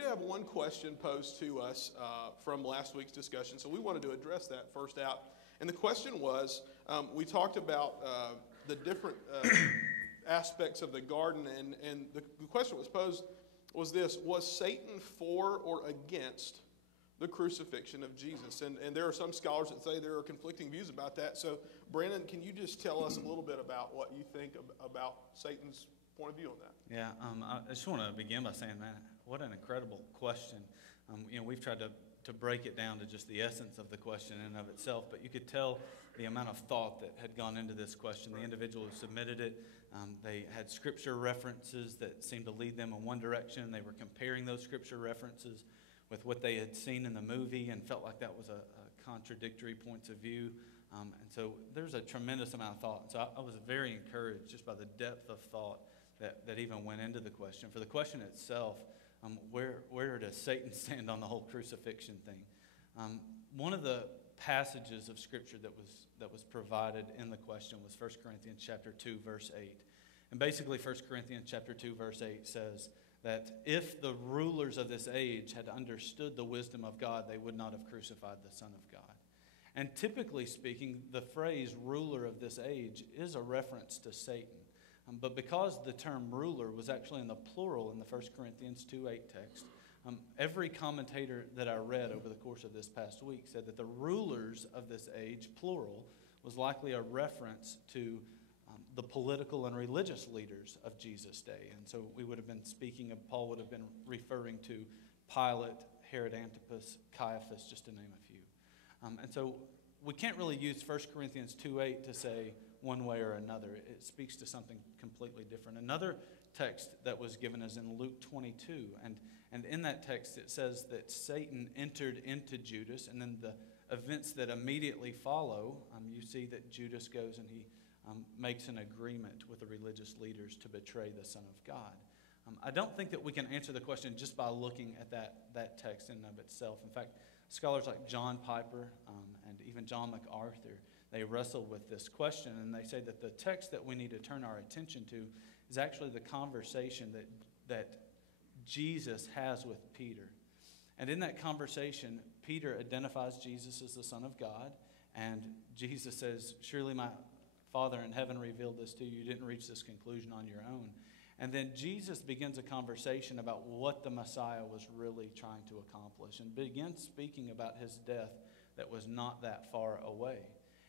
did have one question posed to us from last week's discussion, so we wanted to address that first out. And the question was, we talked about the different aspects of the garden, and the question that was posed was this: was Satan for or against the crucifixion of Jesus? And there are some scholars that say there are conflicting views about that. So, Brandon, can you just tell us a little bit about what you think about Satan's point of view on that? Yeah, I just want to begin by saying, man, what an incredible question. We've tried to break it down to just the essence of the question in and of itself, but you could tell the amount of thought that had gone into this question. The individual who submitted it, they had scripture references that seemed to lead them in one direction. They were comparing those scripture references with what they had seen in the movie and felt like that was a contradictory points of view. And so there's a tremendous amount of thought. And so I was very encouraged just by the depth of thought that even went into the question. For the question itself, where does Satan stand on the whole crucifixion thing? One of the passages of Scripture that was provided in the question was 1 Corinthians chapter 2, verse 8. And basically 1 Corinthians chapter 2, verse 8 says that if the rulers of this age had understood the wisdom of God, they would not have crucified the Son of God. And typically speaking, the phrase ruler of this age is a reference to Satan. But because the term ruler was actually in the plural in the 1 Corinthians 2:8 text, every commentator that I read over the course of this past week said that the rulers of this age, plural, was likely a reference to the political and religious leaders of Jesus' day. And so we would have been speaking of, Paul would have been referring to Pilate, Herod Antipas, Caiaphas, just to name a few. And so we can't really use 1 Corinthians 2:8 to say one way or another. It speaks to something completely different. Another text that was given is in Luke 22. And in that text it says that Satan entered into Judas, and then the events that immediately follow, you see that Judas goes and he makes an agreement with the religious leaders to betray the Son of God. I don't think that we can answer the question just by looking at that text in and of itself. In fact, scholars like John Piper and even John MacArthur, they wrestle with this question, and they say that the text that we need to turn our attention to is actually the conversation that Jesus has with Peter. And in that conversation, Peter identifies Jesus as the Son of God, and Jesus says, "Surely my Father in heaven revealed this to you. You didn't reach this conclusion on your own." And then Jesus begins a conversation about what the Messiah was really trying to accomplish, and begins speaking about his death that was not that far away.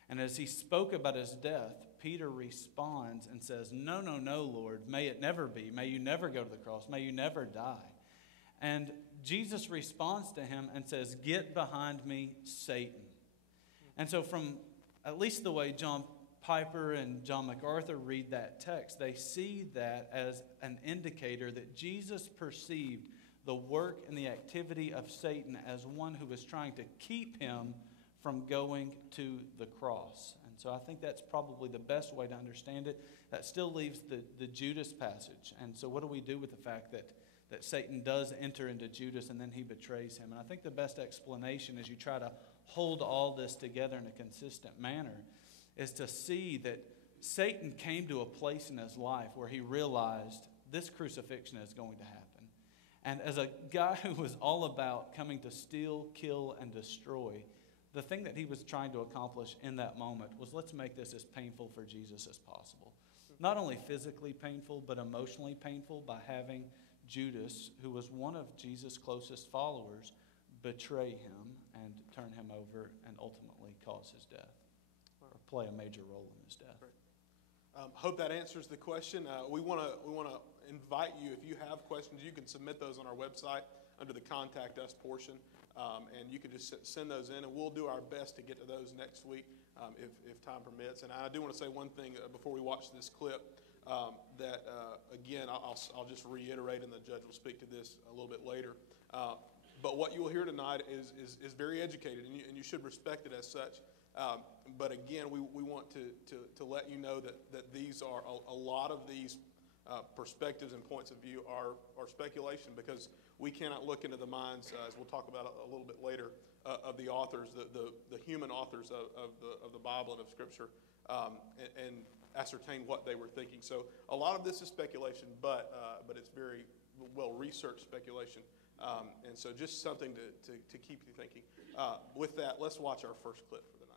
And as he spoke about his death, Peter responds and says, "No, no, no, Lord, may it never be. May you never go to the cross. May you never die." And Jesus responds to him and says, "Get behind me, Satan." And so from at least the way John Piper and John MacArthur read that text, they see that as an indicator that Jesus perceived the work and the activity of Satan as one who was trying to keep him from going to the cross. And so I think that's probably the best way to understand it. That still leaves the Judas passage. And so what do we do with the fact that Satan does enter into Judas and then he betrays him? And I think the best explanation, as you try to hold all this together in a consistent manner, is to see that Satan came to a place in his life where he realized this crucifixion is going to happen. And as a guy who was all about coming to steal, kill, and destroy, the thing that he was trying to accomplish in that moment was, let's make this as painful for Jesus as possible. Not only physically painful, but emotionally painful by having Judas, who was one of Jesus' closest followers, betray him and turn him over and ultimately cause his death, or play a major role in his death. Hope that answers the question. We want to invite you, if you have questions, you can submit those on our website under the Contact Us portion. And you can just send those in, and we'll do our best to get to those next week if time permits. And I do want to say one thing before we watch this clip, that, again, I'll just reiterate, and the judge will speak to this a little bit later. But what you will hear tonight is very educated, and you should respect it as such. But again, we want to let you know that these are a lot of these perspectives and points of view are speculation, because we cannot look into the minds, as we'll talk about a little bit later, of the authors, the human authors of the Bible and of Scripture, and ascertain what they were thinking. So a lot of this is speculation, but it's very well-researched speculation. And so just something to keep you thinking. With that, let's watch our first clip for the night.